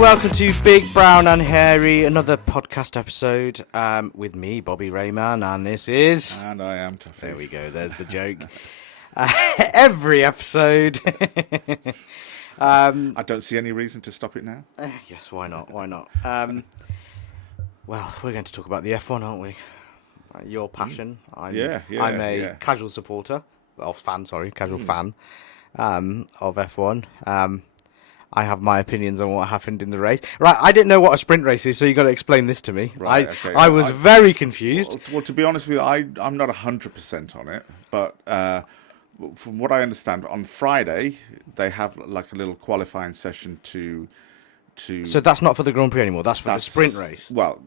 Welcome to Big Brown and Hairy, another podcast episode with me, Bobby Rayman, and this is... And I am Tuffy. There we go, there's the joke. Every episode. I don't see any reason to stop it now. Yes, why not? Well, we're going to talk about the F1, aren't we? Your passion. I'm a casual supporter, fan of F1. I have my opinions on what happened in the race. Right, I didn't know what a sprint race is, so you got to explain this to me. Right, okay. I was very confused. Well, to be honest with you, I'm not 100% on it, but from what I understand, on Friday they have like a little qualifying session to. So that's not for the Grand Prix anymore. That's for the sprint race. Not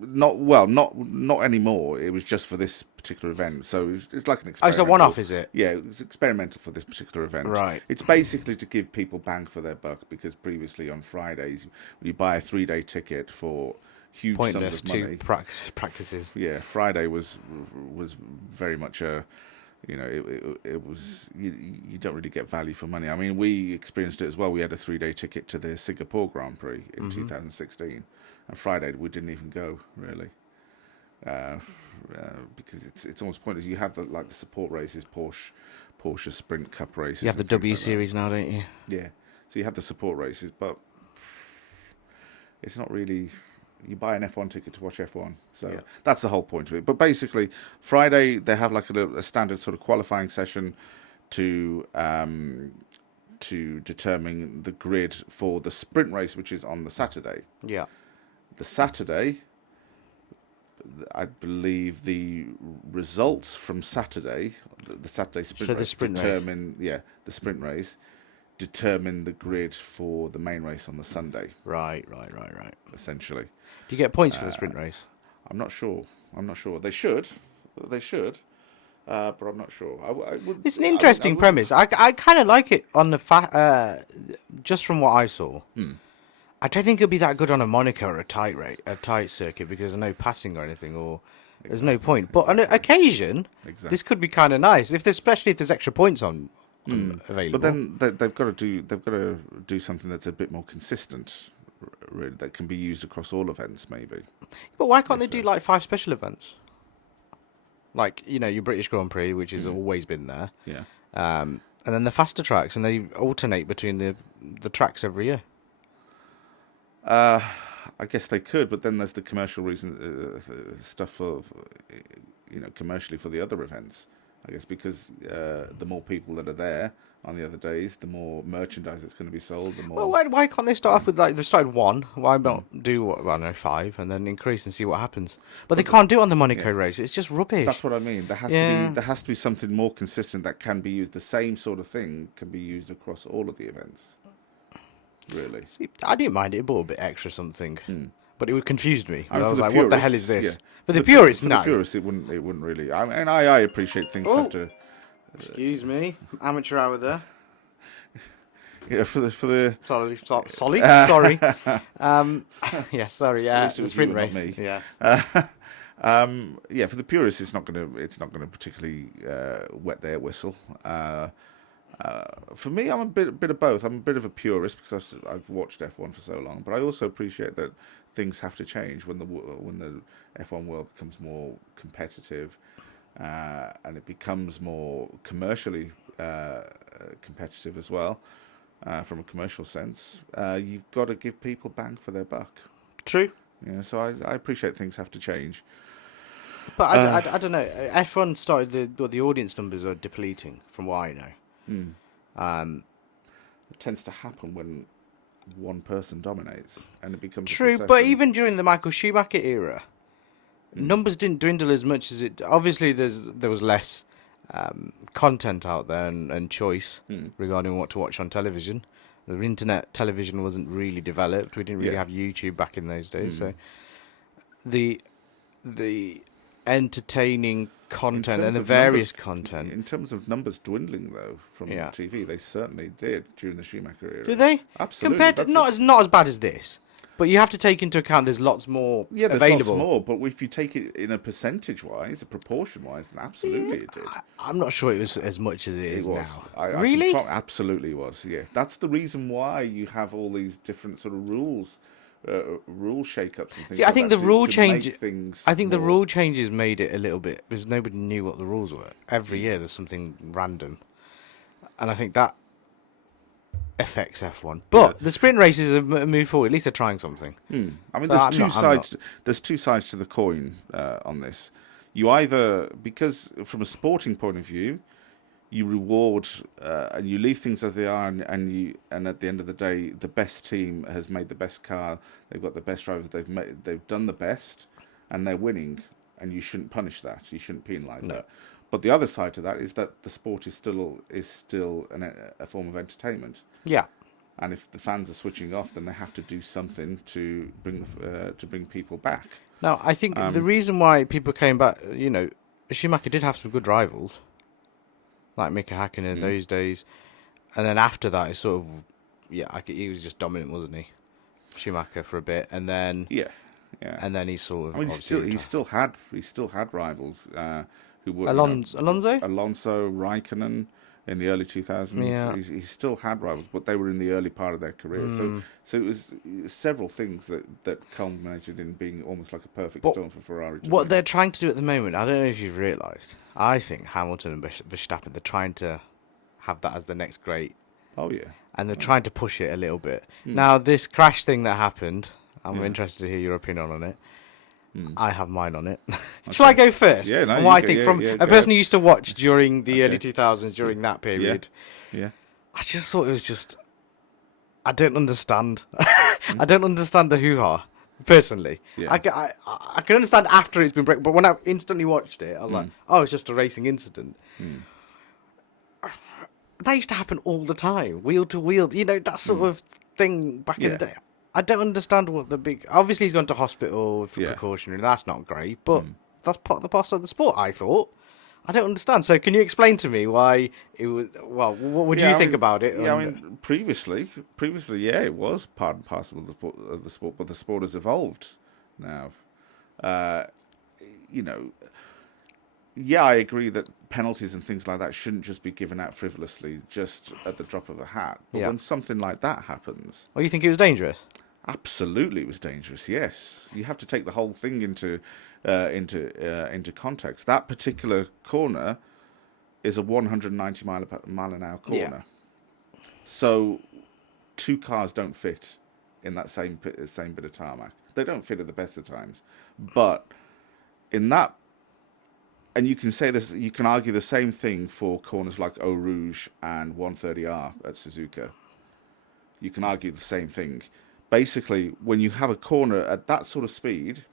anymore. It was just for this particular event. So it's like an experimental. Oh, it's a one-off, is it? Yeah, it was experimental for this particular event. Right. It's basically to give people bang for their buck, because previously on Fridays you buy a 3-day ticket for huge pointless sums of money. Practices. Yeah, Friday was very much a. You know, it was you don't really get value for money. I mean, we experienced it as well. We had a 3-day ticket to the Singapore Grand Prix in 2016, and Friday we didn't even go really, because it's almost pointless. You have the support races, Porsche Sprint Cup races. You have the W Series now, don't you? Yeah, so you have the support races, but it's not really. You buy an F1 ticket to watch F1, so that's the whole point of it. But basically, Friday they have like a standard sort of qualifying session to determine the grid for the sprint race, which is on the Saturday. Yeah. The Saturday, I believe the results from Saturday, the Saturday sprint race, the sprint race. Determine the grid for the main race on the Sunday. Right. Essentially. Do you get points for the sprint race? I'm not sure. They should, but I'm not sure. It's an interesting premise. I kind of like it on the just from what I saw. I don't think it'll be that good on a Monaco or a tight circuit, because there's no passing or anything, or there's no point. But on occasion, this could be kind of nice, especially if there's extra points on. Available. But then they've got to do something that's a bit more consistent, really, that can be used across all events, maybe. But why can't they do like 5 special events? Like, your British Grand Prix, which has always been there. Yeah. And then the faster tracks, and they alternate between the tracks every year. I guess they could, but then there's the commercial reason stuff of commercially for the other events. I guess because the more people that are there on the other days, the more merchandise that's going to be sold. The more. Well, why can't they start off with they started 1? Why not do 5 and then increase and see what happens? But they can't do it on the Monaco race. It's just rubbish. That's what I mean. There has to be something more consistent that can be used. The same sort of thing can be used across all of the events. Really. See, I didn't mind it. It brought a bit extra something. But it confused me. I was like, purists, what the hell is this? For the purists, no. For the purists, it wouldn't really. I appreciate things have to. Excuse me, amateur hour there. Yeah, for the. Sorry. Sorry. Yes, sorry. The sprint race. Me. Yes. For the purists, it's not going to particularly wet their whistle. For me, I'm a bit of both. I'm a bit of a purist because I've watched F1 for so long, but I also appreciate that things have to change when the F1 world becomes more competitive, and it becomes more commercially competitive as well. From a commercial sense, you've got to give people bang for their buck. True. So I appreciate things have to change. But I don't know. F1 started the audience numbers are depleting, from what I know. It tends to happen when one person dominates, and it becomes true. But even during the Michael Schumacher era, numbers didn't dwindle as much as it. Obviously, there was less content out there and choice regarding what to watch on television. The internet television wasn't really developed. We didn't really have YouTube back in those days. So the entertaining content and the various content. In terms of numbers dwindling, though, from TV, they certainly did during the Schumacher era. Did they? Absolutely. Compared to not as bad as this, but you have to take into account there's lots more there's available. Lots more, but if you take it in a percentage-wise, a proportion-wise, then absolutely it did. I'm not sure it was as much as it is was. now. Really? Absolutely it was, yeah. That's the reason why you have all these different sort of rules, rule shake-ups and things. See, I think the rule change. I think the more... rule changes made it a little bit because nobody knew what the rules were. Every year there's something random, and I think that affects F1. But the sprint races have moved forward. At least they're trying something. I mean, there's two sides. There's two sides to the coin on this. You either, because from a sporting point of view, you reward and you leave things as they are, and at the end of the day, the best team has made the best car. They've got the best drivers. They've done the best, and they're winning. And you shouldn't punish that. You shouldn't penalise that. But the other side to that is that the sport is still a form of entertainment. Yeah. And if the fans are switching off, then they have to do something to bring people back. Now, I think the reason why people came back, Schumacher did have some good rivals, like Mika Hakkinen in those days, and then after that, it's sort of he was just dominant, wasn't he? Schumacher for a bit, and then and then he sort of. I mean, he still had rivals who were Alonso, Raikkonen. In the early 2000s, he still had rivals, but they were in the early part of their career. So it was several things that culminated in being almost like a perfect storm for Ferrari. What they're trying to do at the moment, I don't know if you've realised, I think Hamilton and Verstappen, they're trying to have that as the next great. Oh, yeah. And they're trying to push it a little bit. Now, this crash thing that happened, I'm interested to hear your opinion on it. I have mine on it. Okay. Shall I go first? Yeah, no, what I think from a person who used to watch during the early 2000s, during that period. Yeah. I just thought it was just... I don't understand. I don't understand the hoo-ha, personally. Yeah. I can understand after it's been break, but when I instantly watched it, I was like, oh, it's just a racing incident. That used to happen all the time, wheel to wheel. That sort of thing back in the day. I don't understand what the big... Obviously, he's gone to hospital for precautionary. That's not great, but that's part of the sport, I thought. I don't understand. So can you explain to me why it was... Well, what would you think about it? Yeah, previously, it was part and parcel of the sport, but the sport has evolved now. I agree that penalties and things like that shouldn't just be given out frivolously, just at the drop of a hat. But when something like that happens... Well, you think it was dangerous? Absolutely, it was dangerous. Yes, you have to take the whole thing into context. That particular corner is a 190 mile an hour corner, so two cars don't fit in that same bit of tarmac. They don't fit at the best of times, but in that, and you can say this, you can argue the same thing for corners like Eau Rouge and 130R at Suzuka. You can argue the same thing. Basically, when you have a corner at that sort of speed,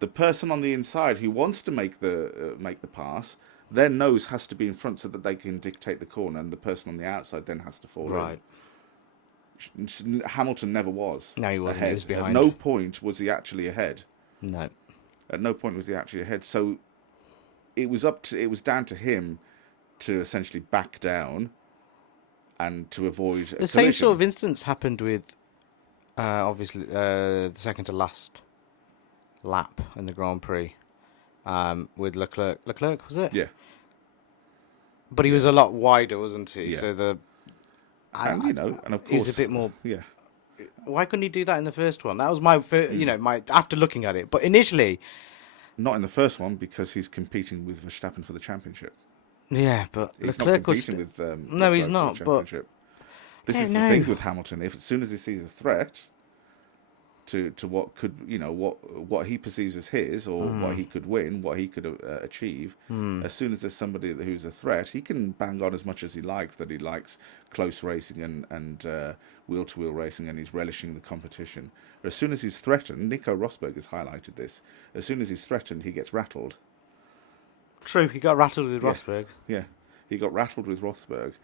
the person on the inside who wants to make the pass, their nose has to be in front so that they can dictate the corner, and the person on the outside then has to fall in. Hamilton never was. No, he wasn't. Ahead. He was behind. At no point was he actually ahead. No. At no point was he actually ahead. So it was down to him to essentially back down and to avoid a the same sort of instance happened with obviously the second to last lap in the Grand Prix with Leclerc. Leclerc, was it? Yeah. But he was a lot wider, wasn't he? Yeah. So and of course he was a bit more. Yeah. Why couldn't he do that in the first one? That was my first, my after looking at it. But initially, not in the first one because he's competing with Verstappen for the championship. Yeah, but he's Leclerc not competing with. No, he's not. But this is the thing with Hamilton. If as soon as he sees a threat to what could what he perceives as his, or what he could win, what he could achieve, as soon as there's somebody who's a threat, he can bang on as much as he likes. That he likes close racing and wheel to wheel racing, and he's relishing the competition. But as soon as he's threatened, Nico Rosberg has highlighted this. As soon as he's threatened, he gets rattled. True, he got rattled with Rosberg. Yeah, he got rattled with Rosberg.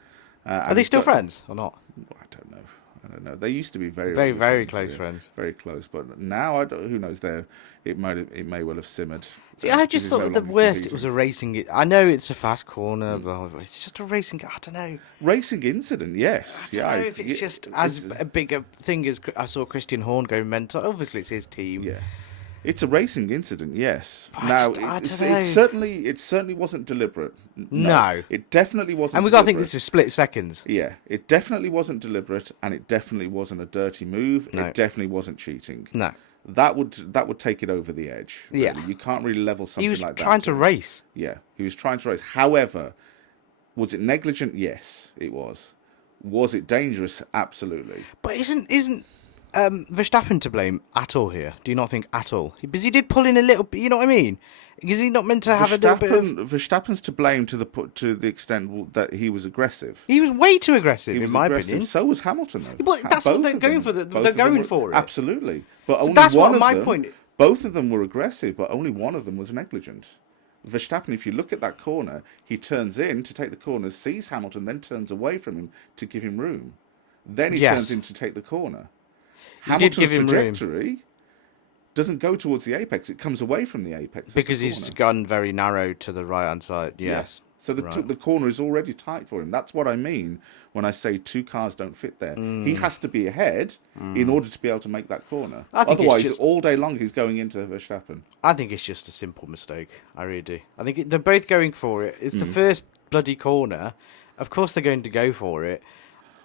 Are they still friends or not? I don't know. I don't know. They used to be very, Very, good very friends, close yeah, friends. very close. But now, I don't, who knows? There, it may well have simmered. See, I because just he's thought no the longer worst it was competing. a racing. I know it's a fast corner, but it's just a racing. I don't know. Racing incident. Yes, I don't know if it's just as a big a thing as I saw Christian Horn go mental. Obviously, it's his team. Yeah. It's a racing incident, yes. But Now, I it don't know. certainly wasn't deliberate. No. It definitely wasn't. And we got to think deliberate. this is split seconds. Yeah, it definitely wasn't deliberate, and it definitely wasn't a dirty move. No. It definitely wasn't cheating. No. That would take it over the edge. Really. Yeah. You can't really level something He was like that. trying to race. Yeah, he was trying to race. However, was it negligent? Yes, it was. Was it dangerous? Absolutely. But isn't Verstappen to blame at all here? Do you not think at all? Because he did pull in a little bit. You know what I mean? Is he not meant to have a little bit of? Verstappen's to blame to the extent that he was aggressive. He was way too aggressive, He was in my aggressive. opinion. So was Hamilton, though. But that's what Both they're of going them- for. both They're of them going were- for it. Absolutely. But So only that's one what of my them, point. Both of them were aggressive, but only one of them was negligent. Verstappen, if you look at that corner, he turns in to take the corner, sees Hamilton, then turns away from him to give him room. Then he Yes. turns in to take the corner. He did give him room. trajectory doesn't go towards the apex; it comes away from the apex. of the Because he's corner. gone very narrow to the right hand side. Yes. So Right. the corner is already tight for him. That's what I mean when I say two cars don't fit there. He has to be ahead in order to be able to make that corner. I think it's Otherwise, just- all day long he's going into Verstappen. I think it's just a simple mistake. I really do. I think they're both going for it. It's the Mm. first bloody corner. Of course they're going to go for it.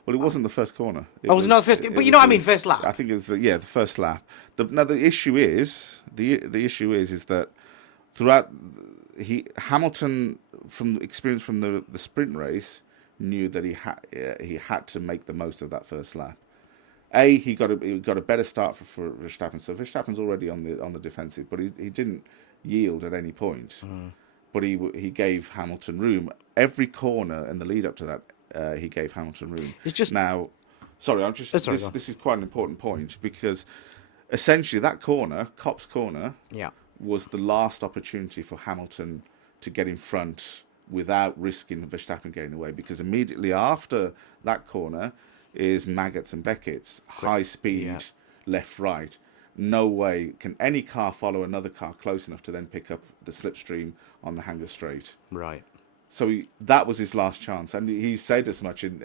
Well, it wasn't the first corner. Oh, it was not the first, but you know what I mean, first lap. I think it was the first lap. The issue is the issue is that throughout Hamilton, from experience from the sprint race, knew that he had to make the most of that first lap. He got a better start for Verstappen, so Verstappen's already on the defensive, but he didn't yield at any point. But he gave Hamilton room. Every corner in the lead up to that, he gave Hamilton room. It's just Now, sorry, I'm just sorry, go on. this is quite an important point because essentially that corner, Cop's corner, Yeah. was the last opportunity for Hamilton to get in front without risking Verstappen getting away, because immediately after that corner is Maggots and Beckett's high speed Yeah. left right. No way can any car follow another car close enough to then pick up the slipstream on the Hanger Straight. Right. So that was his last chance, and he said as much in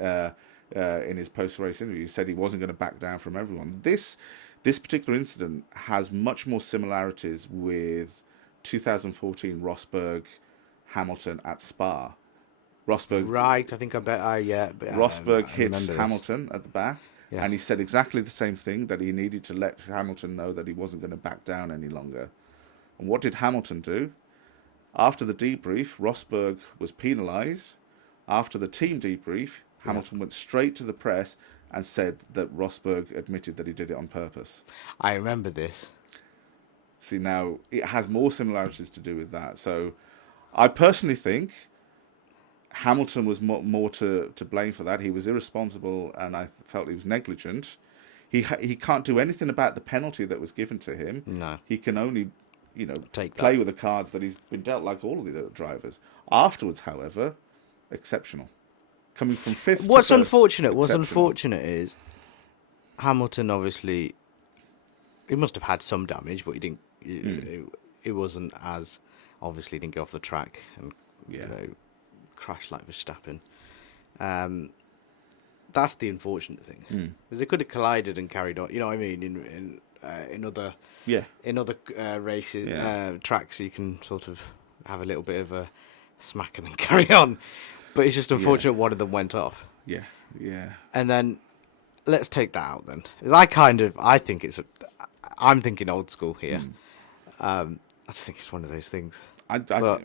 his post-race interview. He said he wasn't going to back down from everyone. This particular incident has much more similarities with 2014 Rosberg Hamilton at Spa. Rosberg Right. I think I bet Rosberg I hit remember this. Hamilton at the back, Yes. and he said exactly the same thing, that he needed to let Hamilton know that he wasn't going to back down any longer. And what did Hamilton do? After the debrief, Rosberg was penalised. After the team debrief, Hamilton went straight to the press and said that Rosberg admitted that he did it on purpose. I remember this. See, now, it has more similarities to do with that. So I personally think Hamilton was more to blame for that. He was irresponsible, and I felt he was negligent. He can't do anything about the penalty that was given to him. No. He can only, Take play that. with the cards that he's been dealt, like all of the other drivers. Afterwards, however, exceptional. Coming from fifth. What's to first, unfortunate? What's exceptional. unfortunate is Hamilton obviously he must have had some damage, but he didn't. It wasn't as obviously didn't get off the track and Yeah. crash like Verstappen. That's the unfortunate thing because they could have collided and carried on. You know what I mean? In other Yeah. races, Yeah. tracks, you can sort of have a little bit of a smack and then carry on. But it's just unfortunate one of them went off. Yeah. Yeah. And then let's take that out then. 'Cause I think I'm thinking old school here. I just think it's one of those things.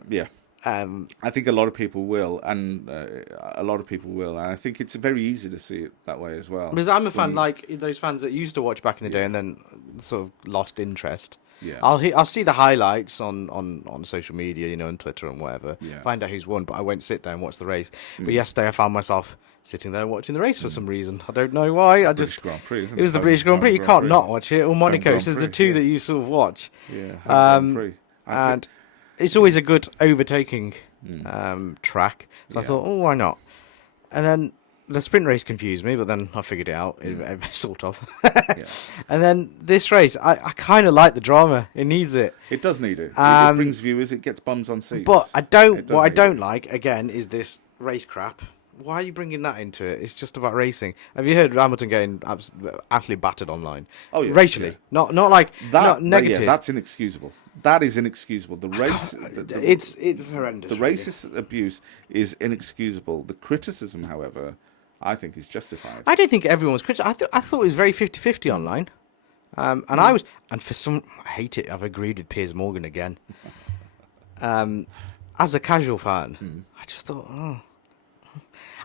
Yeah. I think a lot of people will, and I think it's very easy to see it that way as well. Because I'm a fan like those fans that used to watch back in the day and then sort of lost interest. Yeah. I'll see the highlights on social media, on Twitter and whatever. Yeah. Find out who's won, but I won't sit there and watch the race. But yesterday I found myself sitting there watching the race for some reason. I don't know why. British Grand Prix, isn't It was the Home- British Grand Prix. home You Grand can't Prix. not watch it. Or Monaco. Grand So the Prix, two yeah. that you sort of watch. Yeah. Home Grand Prix. And it's always a good overtaking track. So I Yeah. thought, why not? And then the sprint race confused me, but then I figured it out, sort of. Yeah. And then this race, I kind of like the drama. It needs it. It does need it. It brings viewers. It gets bums on seats. But what I don't like, again, is this race crap. Why are you bringing that into it? It's just about racing. Have you heard Hamilton getting absolutely battered online? Oh, yeah. Racially. Yeah. Not like, not negative. Yeah, that's inexcusable. That is inexcusable. The race... It's horrendous. The racist abuse is inexcusable. The criticism, however, I think is justified. I don't think everyone was critical. I thought it was very 50-50 online. And I hate it, I've agreed with Piers Morgan again. As a casual fan, I just thought,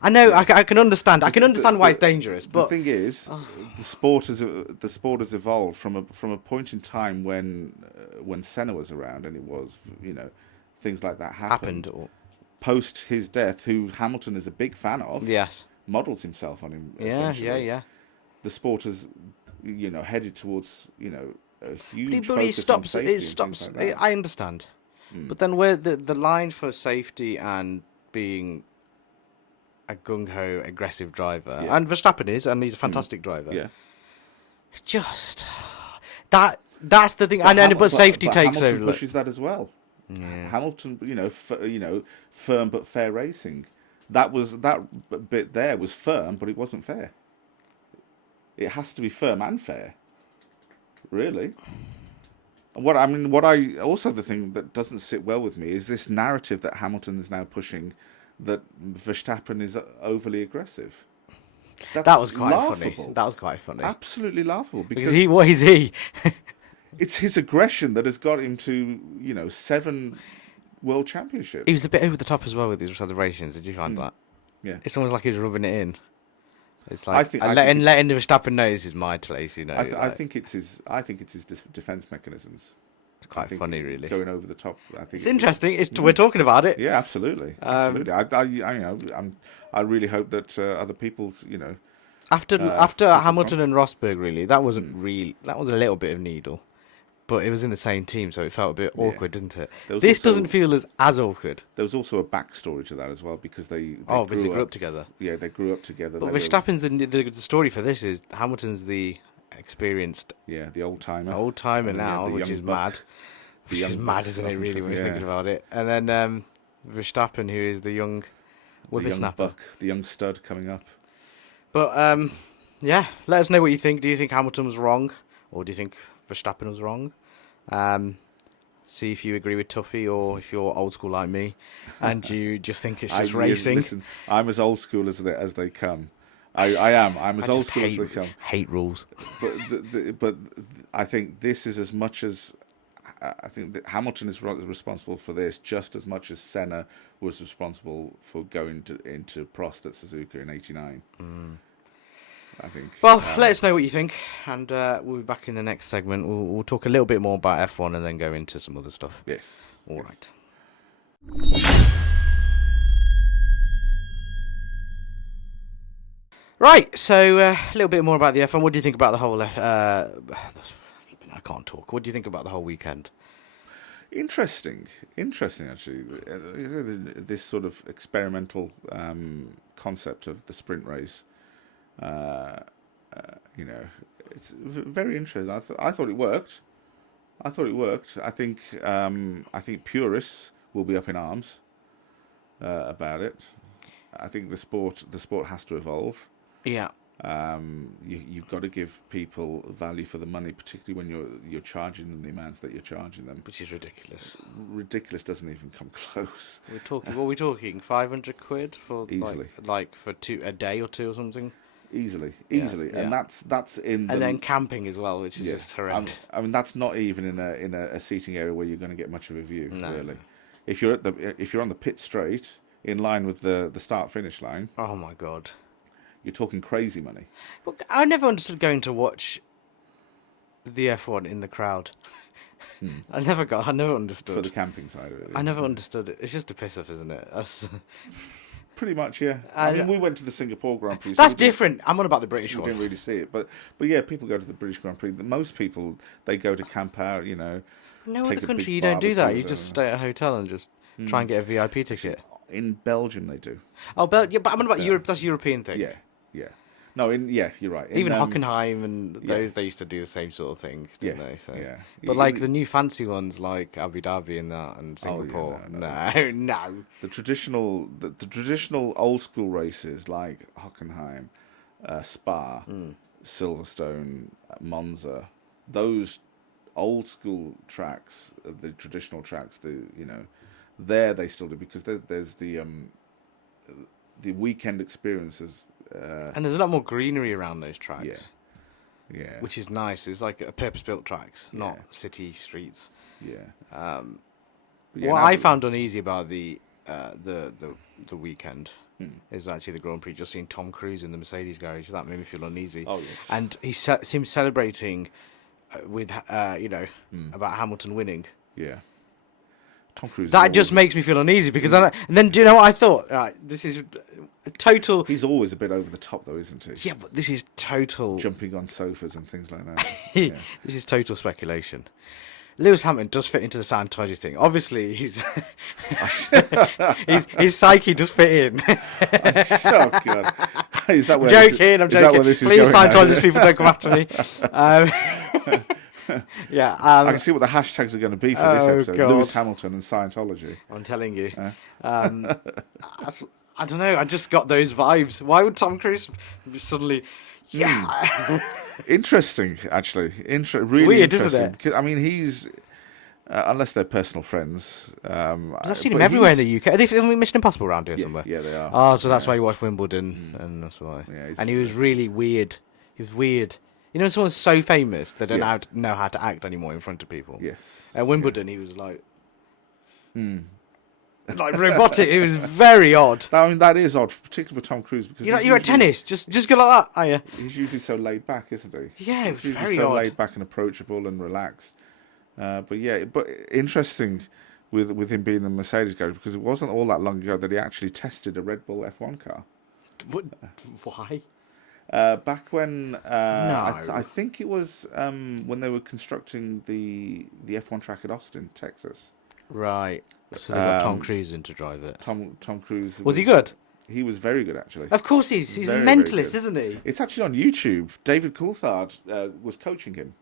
I know, I can understand. I can understand why it's dangerous, but the thing is, the sport has evolved from a point in time when Senna was around, and it was, things like that happened. Post his death, who Hamilton is a big fan of, yes, models himself on him. Yeah. The sport has, headed towards, a huge but focus on safety. It stops. Like that. I understand, but then where the line for safety and being a gung-ho, aggressive driver, and Verstappen is, and he's a fantastic driver. Yeah, just that's the thing. But safety takes Hamilton over. Pushes that as well. Yeah. Hamilton, firm but fair racing. That bit there was firm, but it wasn't fair. It has to be firm and fair, really. What I also, the thing that doesn't sit well with me is this narrative that Hamilton is now pushing, that Verstappen is overly aggressive. That was quite laughable. funny. That was quite funny. Absolutely laughable. Because what is he? It's his aggression that has got him to 7 world championships. He was a bit over the top as well with his celebrations. Did you find that? Yeah. It's almost like he's rubbing it in. It's like letting Verstappen know this is my place. I think it's his defense mechanisms. It's quite funny, really. Going over the top. I think it's interesting. We're talking about it. Yeah, absolutely. Absolutely. I really hope that other people's after Hamilton and Rosberg, really, that was a little bit of needle, but it was in the same team, so it felt a bit awkward, didn't it? This doesn't feel as awkward. There was also a backstory to that as well, because they grew up together. Yeah, they grew up together. But Verstappen's the story for this is Hamilton's the experienced, the old timer now, which is mad. Which is mad, isn't it? Really, when you're thinking about it. And then Verstappen, who is the young whippersnapper, the young stud coming up. But let us know what you think. Do you think Hamilton was wrong, or do you think Verstappen was wrong? See if you agree with Tuffy, or if you're old school like me, and you just think it's just racing. Listen, I'm as old school as they come. I am. I'm as old school as they come. Hate rules. But I think this is as much as I think that Hamilton is responsible for this just as much as Senna was responsible for going into Prost at Suzuka in '89. I think. Well, let us know what you think, and we'll be back in the next segment. We'll talk a little bit more about F1 and then go into some other stuff. Yes. All right. Right, so a little bit more about the F1. What do you think about the whole... I can't talk. What do you think about the whole weekend? Interesting actually. This sort of experimental concept of the sprint race. It's very interesting. I thought it worked. I think purists will be up in arms about it. I think the sport has to evolve. Yeah. You've got to give people value for the money, particularly when you're charging them the amounts that you're charging them, which is ridiculous. Ridiculous doesn't even come close. What are we talking? 500 quid for easily, like for a day or two or something. Easily, yeah. And that's in. And then camping as well, which is just horrendous. I mean, that's not even in a seating area where you're going to get much of a view. No. Really, if you're on the pit straight in line with the start finish line. Oh my God. You're talking crazy money. Look, I never understood going to watch the F1 in the crowd. I never understood. For the camping side of it. I never understood it. It's just a piss off, isn't it? Pretty much, yeah. I mean, we went to the Singapore Grand Prix. That's different. I'm on about the British one. We didn't really see it. But yeah, people go to the British Grand Prix. Most people, they go to camp out, No other country you don't do that. You just stay at a hotel and just try and get a VIP ticket. In Belgium, they do. Oh, yeah, but I'm about Europe. That's a European thing. Yeah. No, you're right. Even Hockenheim and those, they used to do the same sort of thing, didn't they? So, but like the new fancy ones, like Abu Dhabi and that, and Singapore, no. The traditional old school races like Hockenheim, Spa, Silverstone, Monza, those old school tracks, the traditional tracks, there they still do, because there's the weekend experiences. And there's a lot more greenery around those tracks. Yeah. Which is nice. It's like a purpose-built tracks, not city streets. Yeah. What I found uneasy about the weekend is actually the Grand Prix. Just seeing Tom Cruise in the Mercedes garage, that made me feel uneasy. Oh yes. And he seemed celebrating with about Hamilton winning. Yeah. Tom Cruise. That just makes me feel uneasy, because and then do you know what I thought? Right, this is total. He's always a bit over the top, though, isn't he? Yeah, but this is total jumping on sofas and things like that. This is total speculation. Lewis Hamilton does fit into the Scientology thing. Obviously, his psyche does fit in. Oh God! Is that where I'm joking. Please, Scientologist people, don't come after me. Yeah, I can see what the hashtags are going to be for this episode. God. Lewis Hamilton and Scientology. I'm telling you. I don't know. I just got those vibes. Why would Tom Cruise suddenly? Yeah. Interesting, actually. Really weird, interesting. isn't it? Because, I mean, he's unless they're personal friends. I've seen him everywhere in the UK. Are they filming Mission Impossible around here somewhere? Yeah, they are. Oh, so that's why you watched Wimbledon, and that's why. Yeah, and he was really weird. He was weird. You know, someone's so famous they don't know how to act anymore in front of people. Yes. At Wimbledon, he was like, like robotic. It was very odd. I mean, that is odd, particularly for Tom Cruise, because you're at tennis. Just go like that, are you? He's usually so laid back, isn't he? Yeah, it was he's very so odd. laid back and approachable and relaxed. But interesting with him being in the Mercedes garage, because it wasn't all that long ago that he actually tested a Red Bull F1 car. Why? Back when I think it was when they were constructing the F1 track at Austin, Texas. Right. So they got Tom Cruise in to drive it. Tom Cruise was he good? He was very good, actually. Of course he's very, a mentalist, isn't he? It's actually on YouTube. David Coulthard was coaching him,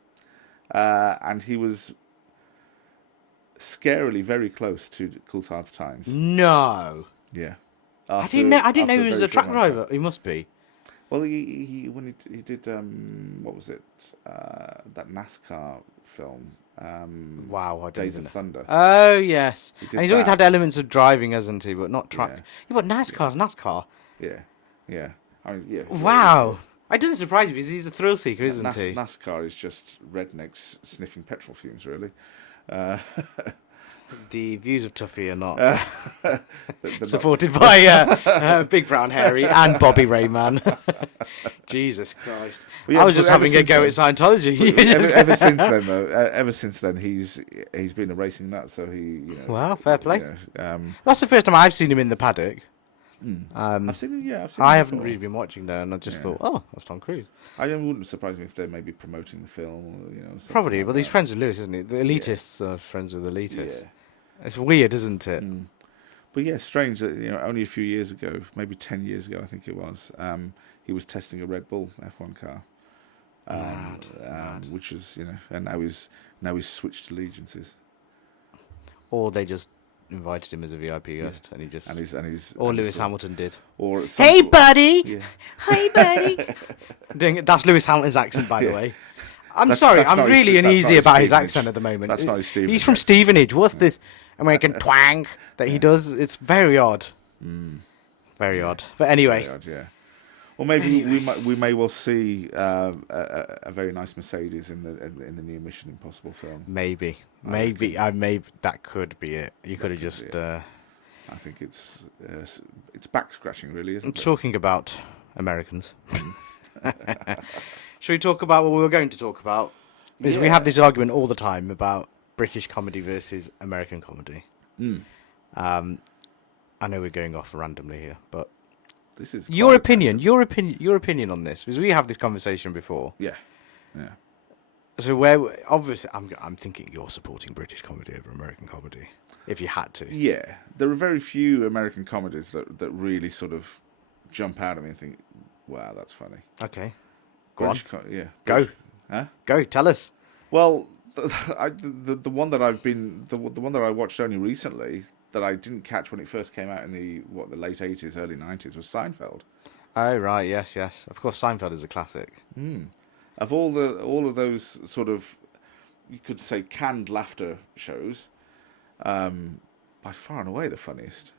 and he was scarily very close to Coulthard's times. No. Yeah. I didn't know he was a track driver. He must be. Well, when he did what was it? That NASCAR film. Wow, I Days of Thunder. Oh yes, and he's always that. had elements of driving, hasn't he? But not track. Yeah, but NASCAR's NASCAR. Yeah. I mean, yeah. Wow. It doesn't surprise me, because he's a thrill seeker, isn't he? NASCAR is just rednecks sniffing petrol fumes, really. The views of Tuffy are not supported by Big Brown Harry and Bobby Rayman. Jesus Christ! I was just having a go at Scientology. Ever since then, he's been a racing nut. So Well, fair play. That's the first time I've seen him in the paddock. I've seen him. Yeah, I haven't really been watching there, and I just thought, oh, that's Tom Cruise. I wouldn't surprise me if they're maybe promoting the film. Or, probably, like but he's friends with Lewis, isn't he? The elitists are friends with elitists. Yeah. It's weird, isn't it? But yeah, strange that only a few years ago, maybe 10 years ago, I think it was, he was testing a Red Bull F1 car, Mad. which is and now he's switched allegiances. Or they just invited him as a VIP guest, and he just and he's or Lewis Hamilton did. Or hey buddy, yeah. Hey buddy. That's Lewis Hamilton's accent, by the way. I'm sorry, I'm really uneasy about his accent at the moment. That's not his Stevenage. He's from Stevenage. What's this American twang that he does? It's very odd. Very odd. But anyway. Very odd, yeah. Or maybe we may well see a very nice Mercedes in the new Mission Impossible film. Maybe that could be it. You could have just. I think it's back scratching, really, isn't it? I'm talking about Americans. Should we talk about what we were going to talk about? Because we have this argument all the time about British comedy versus American comedy. I know we're going off randomly here, but this is your opinion on this, because we have this conversation before. Yeah. So where obviously I'm thinking you're supporting British comedy over American comedy, if you had to. Yeah, there are very few American comedies that really sort of jump out at me and think, wow, that's funny. Okay, go on. Yeah, Go. Huh? Go. Tell us. Well, the one that the one that I watched only recently that I didn't catch when it first came out in the late 80s, early 90s was Seinfeld. Oh right, yes. Of course, Seinfeld is a classic. Of all of those sort of, you could say, canned laughter shows, by far and away the funniest.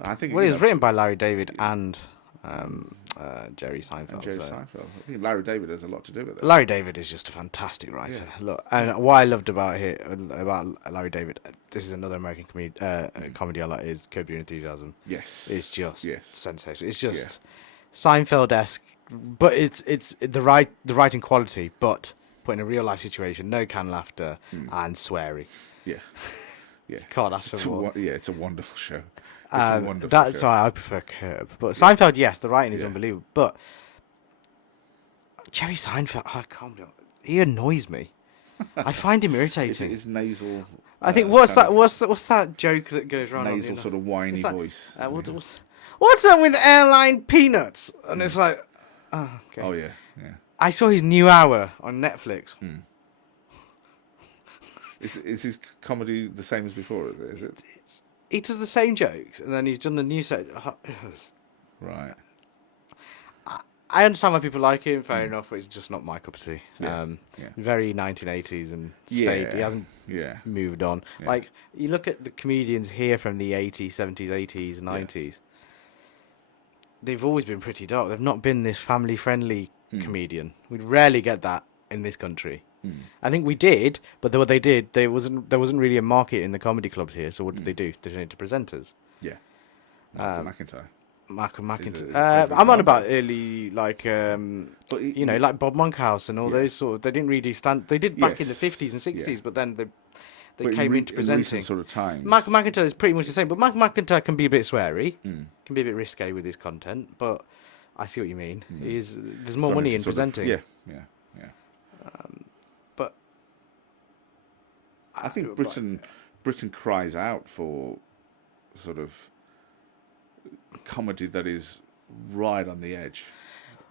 I think. Well, it was written by Larry David and Jerry Seinfeld. And Jerry Seinfeld. I think Larry David has a lot to do with it. Larry David is just a fantastic writer. Yeah. Look, and what I loved about Larry David, this is another American comedy I like, is Curb Your Enthusiasm. Yes, It's just sensational. It's just Yeah. Seinfeld-esque, but it's the writing quality, but put in a real life situation, no canned laughter and sweary. Yeah, yeah. God, that's it's a wonderful show. It's a wonderful that's show. why I prefer Curb. But Seinfeld, yes, the writing is unbelievable. But Jerry Seinfeld, I can't believe he annoys me. I find him irritating. His nasal. I think what's that joke that goes around? Nasal sort of whiny voice. What's up with airline peanuts? And it's like, oh, okay. Oh yeah. I saw his new hour on Netflix. Is his comedy the same as before? Is it? He does the same jokes, and then he's done the new set. Right. I understand why people like him. Fair enough. It's just not my cup of tea. Yeah. Very 1980s and stayed. He hasn't moved on. Yeah. Like you look at the comedians here from the 80s, 70s, 80s, 90s. Yes. They've always been pretty dark. They've not been this family-friendly comedian. We'd rarely get that in this country. I think we did, but what they did, there wasn't really a market in the comedy clubs here. So what did they do? They turned into presenters. Yeah. McIntyre. McIntyre. I'm on about early, like, but like Bob Monkhouse and all those sort of. They didn't really stand. They did back in the 50s and 60s, but then they came into presenting. In sort of times. McIntyre is pretty much the same, but McIntyre can be a bit sweary, can be a bit risque with his content. But I see what you mean. There's more money in presenting. Yeah. But I think Britain cries out for sort of comedy that is right on the edge.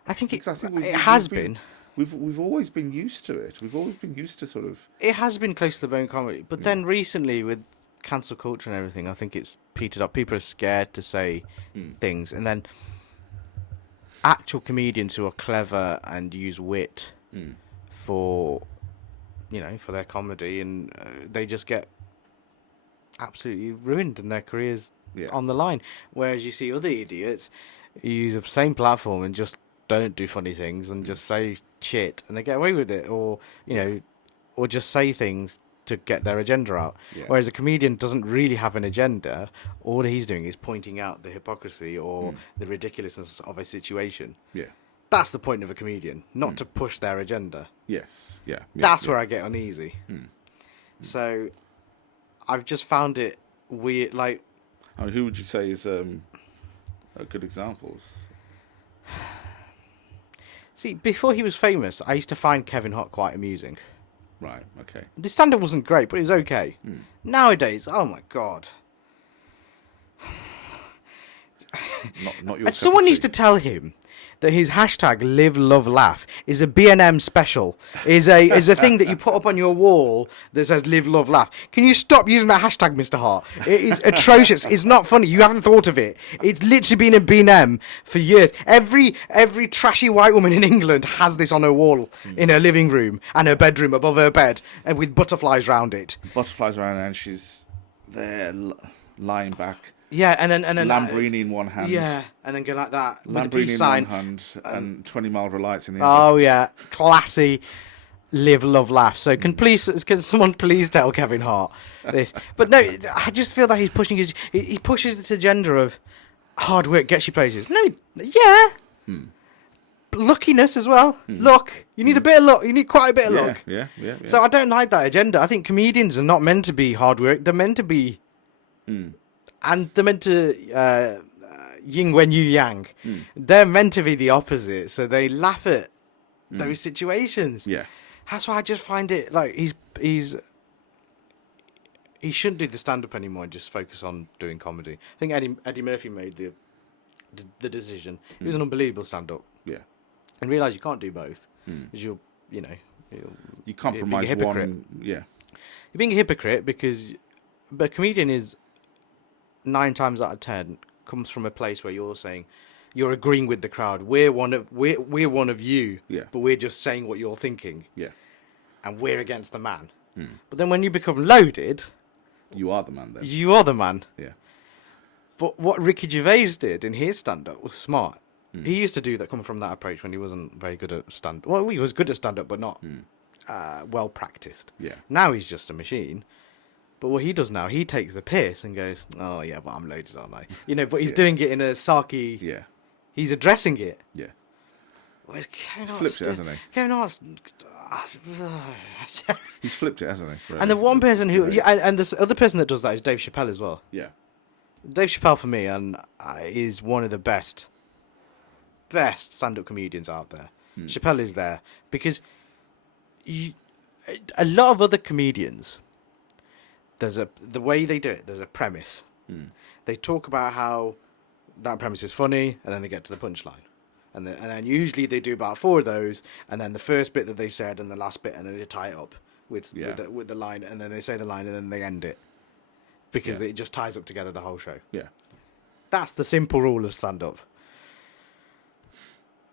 I think it has been. We've always been used to it. We've always been used to sort of. It has been close to the bone comedy, but then recently with cancel culture and everything, I think it's petered up. People are scared to say things, and then actual comedians who are clever and use wit for their comedy, and they just get absolutely ruined and their careers on the line. Whereas you see other idiots who use the same platform and just don't do funny things and just say shit and they get away with it, or or just say things to get their agenda out. Whereas a comedian doesn't really have an agenda. All he's doing is pointing out the hypocrisy or the ridiculousness of a situation. That's the point of a comedian, not to push their agenda. Yes. That's where I get uneasy. So I've just found it weird. Like, I mean, who would you say is good examples? See, before he was famous, I used to find Kevin Hart quite amusing. Right. Okay. The stand-up wasn't great, but it was okay. Nowadays, oh my god. Not your. And someone needs to tell him that his hashtag Live Love Laugh is a B&M special, is a thing that you put up on your wall that says Live Love Laugh. Can you stop using that hashtag, Mr. Hart? It is atrocious. It's not funny. You haven't thought of it. It's literally been a B&M for years. Every trashy white woman in England has this on her wall in her living room and her bedroom above her bed, and with butterflies around it. Butterflies around, and she's there lying back. Yeah, and then Lambrini in one hand. Yeah, and then go like that. Lambrini in one hand and 20 Mile Lights in the other. Oh yeah, classy. Live, love, laugh. So can someone please tell Kevin Hart this? But no, I just feel that he pushes this agenda of hard work gets you places. No, luckiness as well. Luck. You need a bit of luck. You need quite a bit of luck. Yeah. So I don't like that agenda. I think comedians are not meant to be hard work. They're meant to be. And they're meant to yin when you yang. They're meant to be the opposite, so they laugh at those situations. Yeah. That's why I just find it like he shouldn't do the stand-up anymore and just focus on doing comedy. I think Eddie Murphy made the decision. He was an unbelievable stand-up. Yeah. And realised you can't do both. Because you compromise one. Yeah. You're being a hypocrite because a comedian is 9 times out of 10 comes from a place where you're saying you're agreeing with the crowd. We're one of you. Yeah. But we're just saying what you're thinking. Yeah. And we're against the man. But then when you become loaded, you are the man then. You are the man. Yeah. But what Ricky Gervais did in his stand-up was smart. He used to do that, come from that approach when he wasn't very good at stand-up. Well, he was good at stand-up, but not well practiced. Yeah. Now he's just a machine. But what he does now, he takes the piss and goes, "Oh yeah, but I'm loaded, aren't I?" But he's doing it in a sarky. Yeah. He's addressing it. Yeah. Well, he's flipped it, hasn't he? Kevin Hart's. He's flipped it, hasn't he? Really? And the one person who, and this other person that does that is Dave Chapelle as well. Yeah. Dave Chapelle for me is one of the best stand-up comedians out there. Chapelle is there because a lot of other comedians, the way they do it, there's a premise. They talk about how that premise is funny, and then they get to the punchline. And then usually they do about 4 of those, and then the first bit that they said and the last bit, and then they tie it up with the line, and then they say the line, and then they end it. Because it just ties up together the whole show. Yeah. That's the simple rule of stand-up.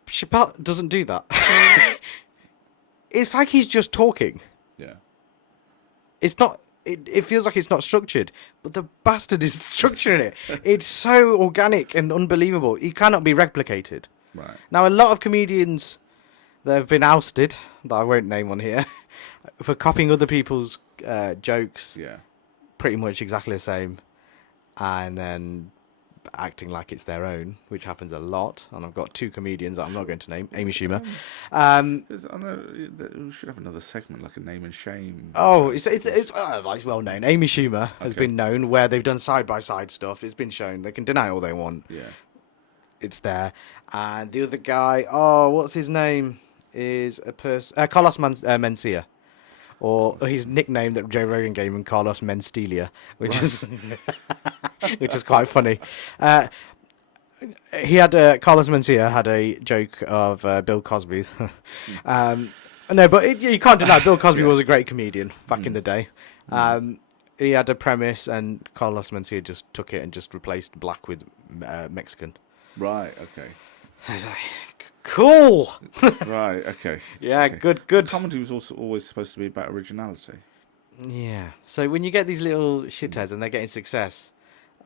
Chapelle doesn't do that. It's like he's just talking. Yeah. It's not... It feels like it's not structured, but the bastard is structuring it. It's so organic and unbelievable. It cannot be replicated. Right. Now, a lot of comedians that have been ousted, that I won't name on here, for copying other people's jokes, pretty much exactly the same, and then acting like it's their own, which happens a lot. And I've got 2 comedians that I'm not going to name, Amy Schumer. We should have another segment, like a name and shame. Oh, it's well known. Amy Schumer has been known where they've done side-by-side stuff. It's been shown. They can deny all they want. Yeah. It's there. And the other guy, what's his name? Is a person... Carlos Mencia. Or his nickname that Joe Rogan gave him, Carlos Menstelia, which is which is quite funny. Carlos Mencia had a joke of Bill Cosby's. No, but you can't deny Bill Cosby was a great comedian back in the day. He had a premise, and Carlos Mencia just took it and just replaced black with Mexican. Right. Okay. So it's like, cool. Right. Okay. Yeah. Okay. Good. Comedy was also always supposed to be about originality. Yeah. So when you get these little shitheads and they're getting success,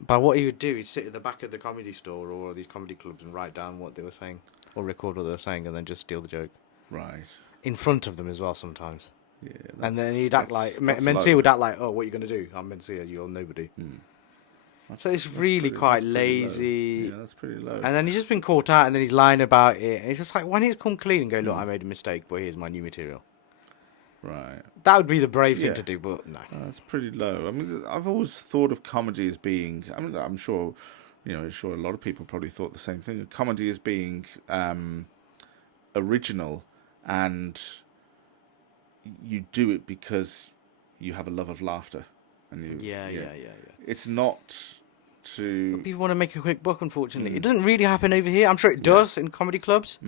but what he would do is sit at the back of the comedy store or these comedy clubs and write down what they were saying or record what they were saying and then just steal the joke. Right. In front of them as well sometimes. Yeah. And then he'd act like Mencia would act like, "Oh, what are you going to do? I'm Mencia. You're nobody." So it's really quite lazy. Yeah, that's pretty low. And then he's just been caught out, and then he's lying about it. And it's just like, why don't you come clean and go, "Look, I made a mistake, but here's my new material." Right. That would be the brave thing to do, but no. That's pretty low. I mean, I've always thought of comedy as being... I mean, I'm sure a lot of people probably thought the same thing. Comedy as being original, and you do it because you have a love of laughter. And Yeah. It's not to... People want to make a quick buck, unfortunately. It doesn't really happen over here. I'm sure it does in comedy clubs.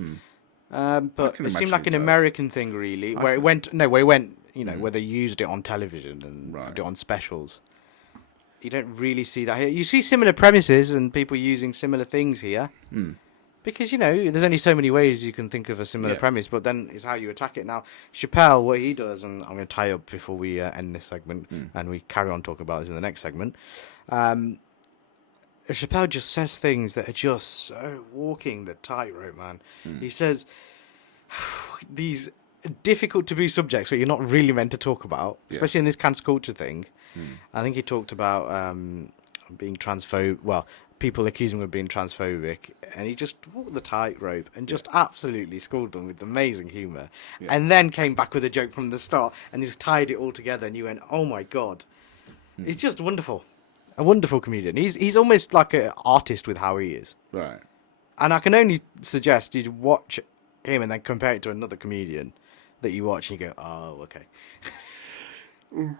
But it seemed like an American thing, really, where it went, where they used it on television and did it on specials. You don't really see that here. You see similar premises and people using similar things here. Because, there's only so many ways you can think of a similar premise, but then it's how you attack it. Now, Chapelle, what he does, and I'm going to tie up before we end this segment, and we carry on talking about this in the next segment. Chapelle just says things that are just so walking the tightrope, man. He says these difficult taboo subjects that you're not really meant to talk about, especially in this cancel culture thing. I think he talked about being transphobic. Well, people accuse him of being transphobic, and he just walked the tightrope and just absolutely schooled them with amazing humour, and then came back with a joke from the start and just tied it all together. And you went, "Oh my god!" He's just wonderful, a wonderful comedian. He's almost like an artist with how he is. Right. And I can only suggest you watch him and then compare it to another comedian, that you watch and you go, oh, okay.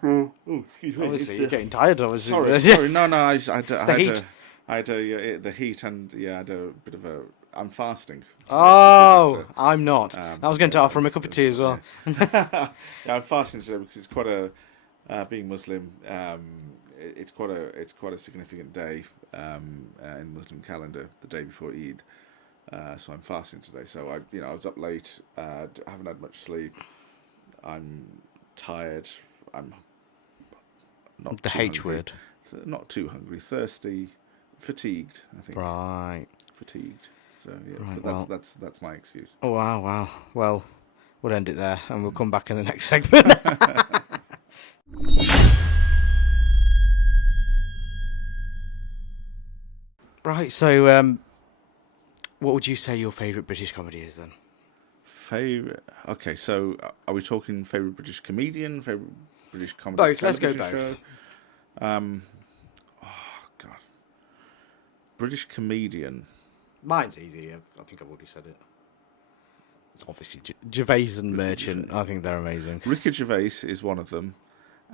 Oh, excuse me. Obviously, you're getting tired. Obviously. Sorry. No. I heat. had the heat, and I had a bit of a. I'm fasting. Oh, I'm not. I was going to offer him a cup of tea as well. Yeah, I'm fasting today because it's quite a. Being Muslim, it's quite a significant day in the Muslim calendar, the day before Eid. So I'm fasting today. So I was up late. Haven't had much sleep. I'm tired. I'm not The too H hungry. word. Not too hungry. Thirsty, fatigued. I think. Right. Fatigued. So yeah, Right, but that's my excuse. Oh, wow. Well, we'll end it there, and we'll come back in the next segment. Right, so what would you say your favourite British comedy is then? Favorite. Okay, so are we talking favorite British comedian, favorite British comedy? Both. Let's go television both. Show? Oh God, British comedian. Mine's easy. I think I've already said it. It's obviously Gervais and Merchant. I think they're amazing. Ricky Gervais is one of them,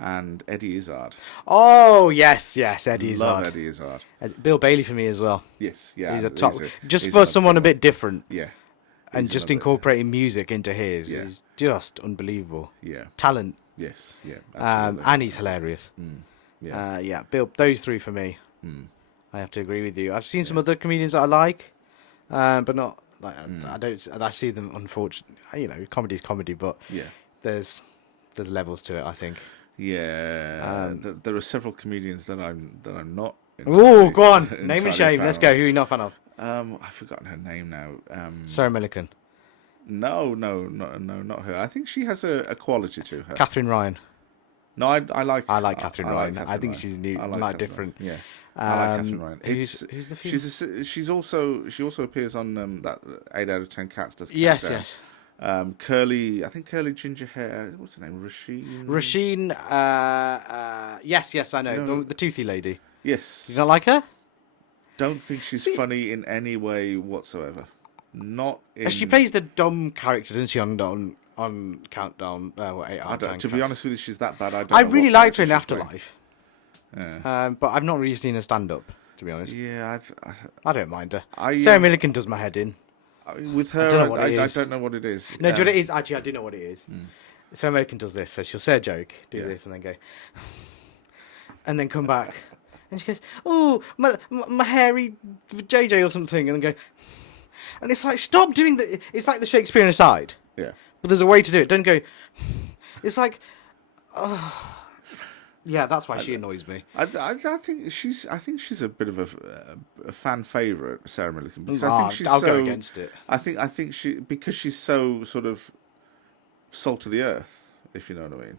and Eddie Izzard. Oh yes, Eddie Izzard. Love Eddie Izzard. Bill Bailey for me as well. Yes, yeah. He's a top. Just he's for an someone a upper- bit different, Yeah, and he's just another- incorporating music into his Yeah. is just unbelievable. Yeah. Talent, Yes. Yeah. Absolutely. and he's hilarious. Yeah. Bill. Those three for me. Mm. I have to agree with you. I've seen some other comedians that I like, but not like I don't. I see them. Unfortunately, comedy's comedy, but Yeah. there's levels to it. I think. Yeah. There are several comedians that I'm not. Oh, go on. entirely Name and shame. fan Let's of. go. Who are you not a fan of? I've forgotten her name now. Sarah Millican. No, not her. I think she has a quality to her. Catherine Ryan. No, I like. I like Catherine Ryan. Catherine I think Ryan. she's new, I like like Catherine different. Ryan. Yeah, I like Catherine Ryan. Who's the female? She also appears on that 8 out of 10 Cats does. Yes, Countdown. yes. Curly ginger hair. What's her name? Rasheen. Rasheen. Yes, I know. You know- The toothy lady. Yes. You don't like her? Don't think she's funny in any way whatsoever. Not in. She plays the dumb character, doesn't she? On Countdown. 8 out I of 10. don't, to be honest with you, she's that bad. I really liked her in character she's Afterlife, playing. Yeah. but I've not really seen her stand up. To be honest, Yeah, I don't mind her. I, Sarah Millican does my head in. with her, don't know what it I is. don't know what it is. No, do you know what it is? Actually, I do know what it is. Sarah Millican does this, so she'll say a joke, do Yeah. this, and then go, and then come back, and she goes, "Oh, my hairy JJ or something," and then go, and it's like, stop doing that. It's like the Shakespearean aside, Yeah. but there's a way to do it. Don't go. It's like, yeah, that's why she annoys me. I think she's a bit of a fan favorite, Sarah Millican, because I Ah, think she's I'll so. go against it. I think because she's so sort of salt of the earth, if you know what I mean.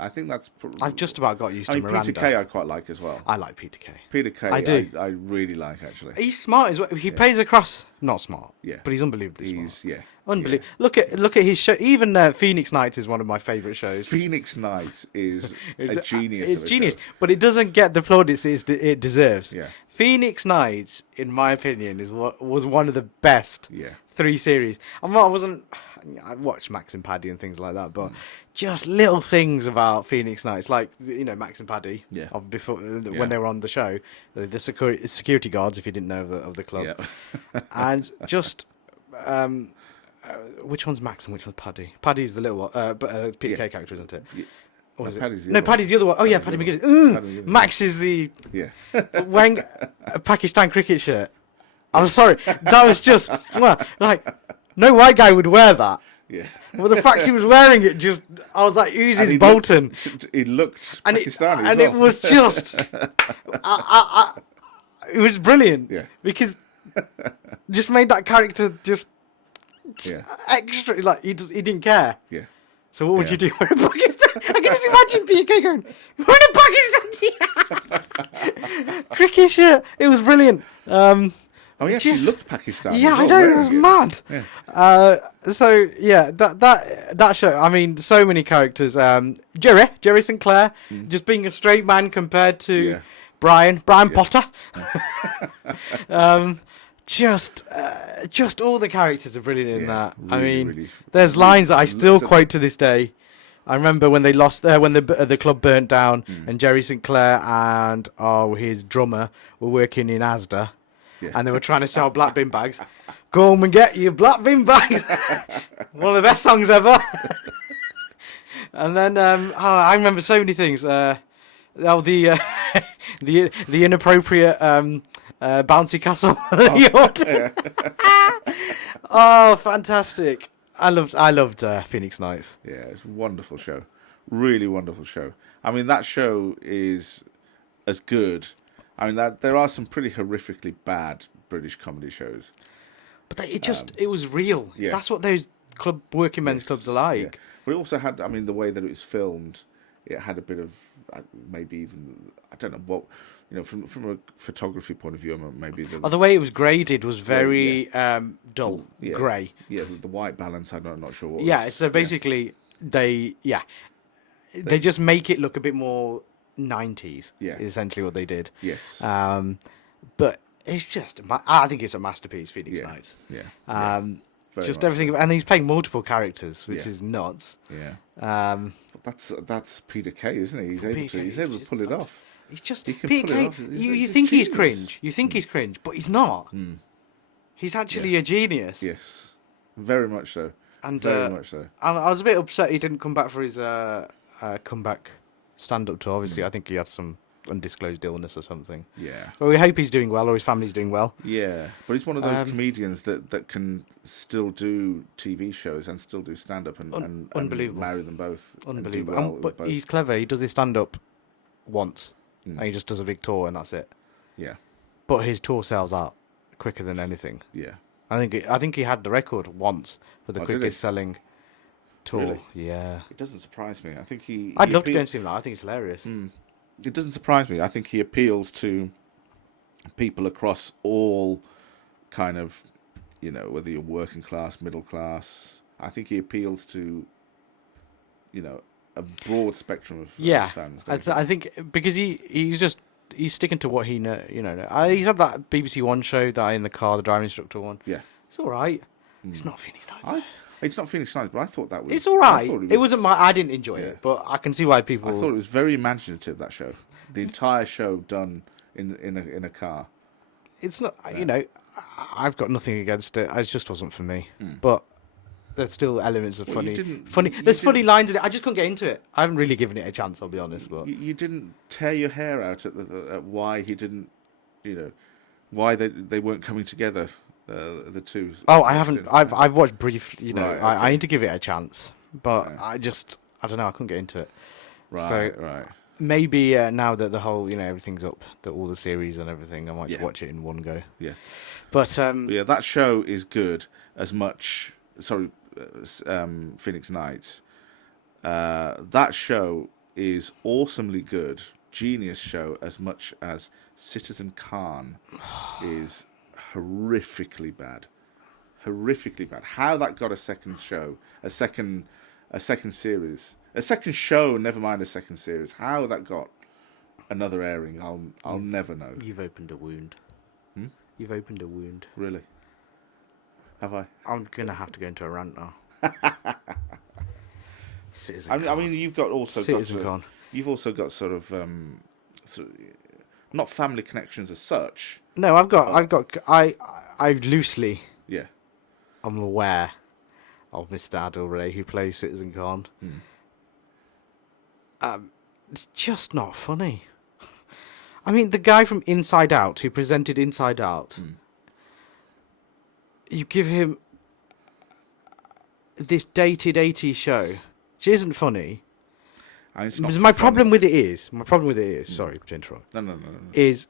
I think that's. I've just about got used I to mean, Miranda. Peter Kay I quite like as well. I like Peter Kay. Peter Kay I do. I really like actually. He's smart as well. He plays across. Not smart. Yeah. But he's unbelievably smart. He's yeah. Unbelievable. Look at his show. Even Phoenix Nights is one of my favourite shows. Phoenix Nights is a genius. It's of a genius, show. but it doesn't get the plaudits it deserves. Yeah. Phoenix Nights, in my opinion, was one of the best Yeah. 3 series. I watched Max and Paddy and things like that, but just little things about Phoenix Nights, like Max and Paddy. Yeah. Of before Yeah. when they were on the show, the security guards, if you didn't know of the club, Yeah. and just. Which one's Max and which one's Paddy? Paddy's the little one, but Peter Yeah. Kay character, isn't it? Yeah. Or is it? Paddy's the No, other Paddy's the other one. Oh yeah, Paddy Paddy's the McGuinness. Paddy McGuinness. Max is the Yeah. wearing a Pakistan cricket shirt. I'm sorry, that was just like no white guy would wear that. Yeah. Well, the fact he was wearing it, I was like, who's And his Bolton? He looked And Pakistani as and well. it was just, it was brilliant. Yeah. Because just made that character just Yeah. extra. Like he didn't care. Yeah. So what would Yeah. you do wearing Pakistan? I can just imagine PK going, wearing a Pakistan cricket shirt. It was brilliant. Oh yeah, Just- she looked Pakistani. Yeah, as I well, know, it wearing was mad. Yeah. So yeah, that show. I mean, so many characters. Jerry Sinclair, just being a straight man compared to Yeah. Brian Potter. just all the characters are brilliant in that. Really, there's lines that I still quote to this day. I remember when they lost when the club burnt down and Jerry Sinclair and his drummer were working in Asda and they were trying to sell black bin bags. Go home and get your black bin bags. One of the best songs ever. And then I remember so many things. The inappropriate bouncy castle. Oh, fantastic! I loved Phoenix Nights. Yeah, it's a wonderful show. Really wonderful show. I mean, that show is as good. I mean, there are some pretty horrifically bad British comedy shows. But it was real. Yeah. That's what those working men's clubs are like. Yeah. But it also had, I mean, the way that it was filmed, it had a bit of, maybe even, I don't know what, from a photography point of view, maybe the way it was graded was very dull, grey. Yeah, the white balance, I'm not sure what. Yeah, so basically they just make it look a bit more 90s. Yeah, is essentially what they did. Yes. But it's just, I think it's a masterpiece, Phoenix Nights. Yeah. Just everything, and he's playing multiple characters, which is nuts. Yeah. That's Peter Kay, isn't he? He's able to pull it off. He's just Peter Kay. You think he's cringe. You think he's cringe, but he's not. He's actually a genius. Yes, very much so. And very much so. I was a bit upset he didn't come back for his comeback stand-up tour. Obviously, I think he had some undisclosed illness or something. Yeah. Well, we hope he's doing well, or his family's doing well. Yeah, but he's one of those comedians that can still do TV shows and still do stand-up and unbelievable. Marry them both. Unbelievable. But he's clever. He does his stand-up once, and he just does a big tour, and that's it. Yeah. But his tour sells out quicker than anything. Yeah. I think he had the record once for the quickest selling tour. Really? Yeah. It doesn't surprise me. I think I'd love to go and see him. I think it's hilarious. It doesn't surprise me. I think he appeals to people across all kind of, whether you're working class, middle class. I think he appeals to, a broad spectrum of fans. I think because he's sticking to what he know. He's had that BBC One show that in the car, the driving instructor one. Yeah, it's all right. It's not Phoenix Nights. It's not Phoenix Nights, but I thought that was. It's all right. It wasn't I didn't enjoy it, but I can see why people. I thought it was very imaginative, that show. The entire show done in a car. It's not. I've got nothing against it. It just wasn't for me. But there's still elements of funny. There's funny lines in it. I just couldn't get into it. I haven't really given it a chance. I'll be honest. But you didn't tear your hair out at why he didn't. Why they weren't coming together. The two. Oh, I haven't. I've watched brief. Right, I need to give it a chance, but I don't know. I couldn't get into it. Right. Maybe now that the whole everything's up, that all the series and everything, I might watch it in one go. Yeah. But that show is good as much. Sorry, Phoenix Nights. That show is awesomely good, genius show as much as Citizen Khan is. Horrifically bad. How that got a second show, a second series, a second show. Never mind a second series. How that got another airing, I'll never know. You've opened a wound. You've opened a wound. Really? Have I? I'm gonna have to go into a rant now. I mean, you've also got sort of not family connections as such. No, I loosely. Yeah. I'm aware of Mr. Adil Ray, who plays Citizen Khan. It's just not funny. I mean, the guy from Inside Out, who presented Inside Out, you give him this dated 80s show, which isn't funny. My problem with it is, sorry to interrupt. No. Is,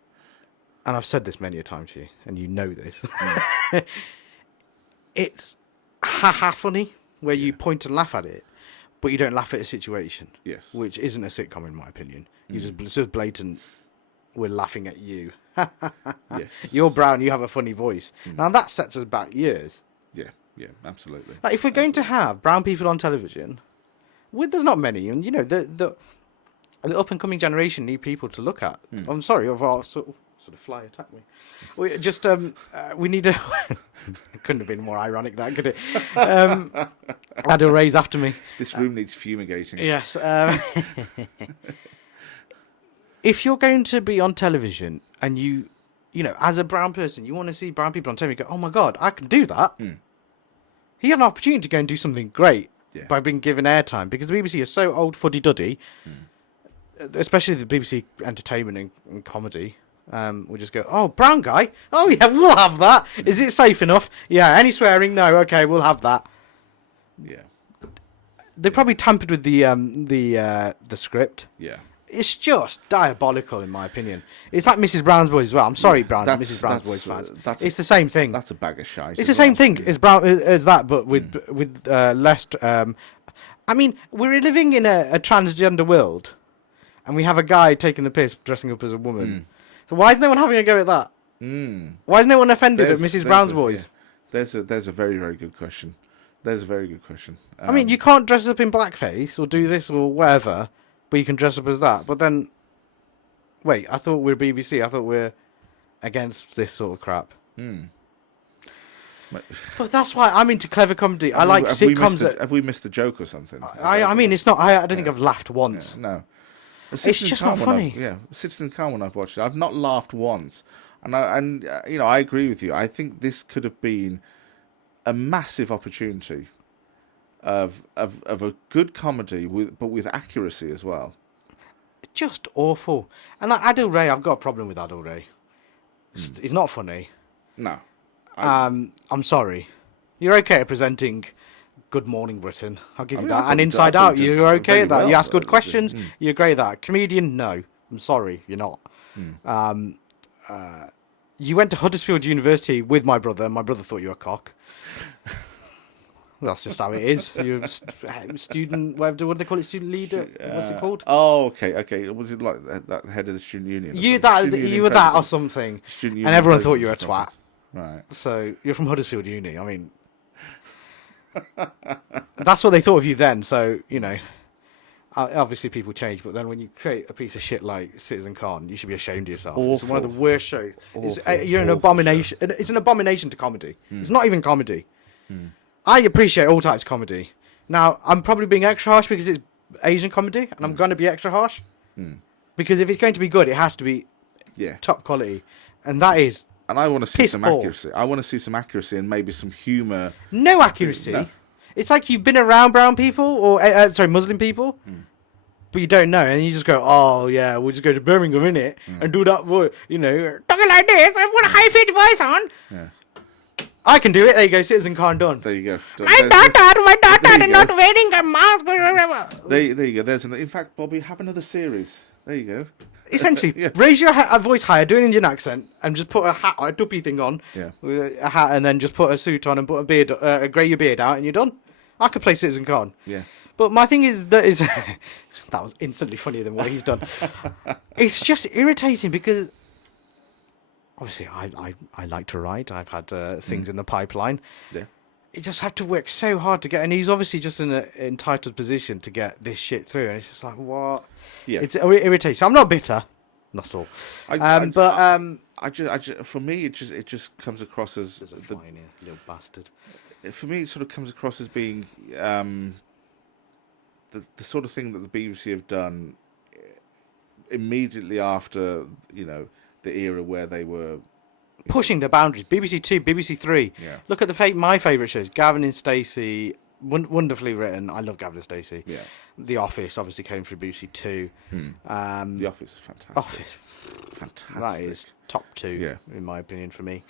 and I've said this many a time to you, and you know this, it's ha-ha funny, where you point and laugh at it, but you don't laugh at a situation. Yes. Which isn't a sitcom, in my opinion. It's just blatant, we're laughing at you. Yes. You're brown, you have a funny voice. Now that sets us back years. Yeah, absolutely. Like, if we're going to have brown people on television, there's not many, and the up and coming generation need people to look at. I'm sorry, of our sort of sort of fly attack me. We just we need a. It couldn't have been more ironic, that could it? Adil Ray's after me. This room needs fumigating. Yes. If you're going to be on television and you know, as a brown person, you want to see brown people on television, go, oh my God, I can do that. He had an opportunity to go and do something great by being given airtime, because the BBC is so old fuddy-duddy, especially the BBC Entertainment and Comedy. We just go, oh, brown guy? Oh, yeah, we'll have that. Is it safe enough? Yeah, any swearing? No, okay, we'll have that. Yeah. They probably tampered with the script. Yeah. It's just diabolical, in my opinion. It's like Mrs. Brown's Boys as well. I'm sorry, Mrs. Brown's Boys fans. It's the same thing. That's a bag of shite. It's the same thing as that, but with less. I mean, we're living in a transgender world, and we have a guy taking the piss dressing up as a woman. So why is no one having a go at that? Why is no one offended at Mrs. Brown's Boys? Yeah. There's a very, very good question. There's a very good question. I mean, you can't dress up in blackface or do this or whatever, but you can dress up as that. But then, wait, I thought we were BBC. I thought we were against this sort of crap. But that's why I'm into clever comedy. I like sitcoms. Have we missed a joke or something? I mean, it's not. I don't think I've laughed once. Yeah, no. It's just not funny. Citizen Khan, when I've watched it, I've not laughed once. And you know, I agree with you. I think this could have been a massive opportunity of a good comedy, but with accuracy as well. Just awful. And like Adil Ray, I've got a problem with Adil Ray. He's not funny. No. I'm sorry. You're okay at presenting Good Morning Britain. I'll give you that. And Inside Out, you're okay at that. You ask good questions. You're great at that. Comedian, no. I'm sorry, you're not. You went to Huddersfield University with my brother. My brother thought you were a cock. That's just how it is. You're a student, what do they call it? Student leader? What's it called? Oh, okay. Was it like that head of the student union? You were that or something. And everyone thought you were a twat. Right. So you're from Huddersfield Uni. I mean, that's what they thought of you then. So, you know, obviously people change. But then when you create a piece of shit like Citizen Khan, you should be ashamed of yourself. Awful. It's one of the worst shows. You're an abomination. Show. It's an abomination to comedy. It's not even comedy. I appreciate all types of comedy. Now, I'm probably being extra harsh because it's Asian comedy, and I'm going to be extra harsh. Because if it's going to be good, it has to be top quality. And that is... And I want to see some accuracy. I want to see some accuracy and maybe some humour. No accuracy. No? It's like you've been around brown people, or Muslim people, but you don't know, and you just go, oh yeah, we'll just go to Birmingham, innit, and do that voice, you know, talking like this, I want a high-pitched voice on. Yeah. I can do it. There you go, Citizen Khan done. There you go. My daughter is not wearing a mask. There you go. In fact, Bobby, have another series. There you go. Essentially, raise your voice higher, do an Indian accent, and just put a hat, a duppy thing on, with a hat, and then just put a suit on and put a beard, grey your beard out, and you're done. I could play Citizen Khan. Yeah. But my thing is that was instantly funnier than what he's done. It's just irritating because obviously I like to write. I've had things in the pipeline. Yeah. You just have to work so hard to get, and he's obviously just in an entitled position to get this shit through. And it's just like, what? Yeah. It's irritating. So I'm not bitter, not at all. For me, it just comes across as there's a fly in here, little bastard. For me, it sort of comes across as being the sort of thing that the BBC have done immediately after, you know, the era where they were pushing the boundaries. BBC Two, BBC Three. Yeah. Look at my favourite shows. Gavin and Stacey, wonderfully written. I love Gavin and Stacey. Yeah. The Office obviously came through BBC Two. The Office is fantastic. Fantastic. That is top two, in my opinion, for me.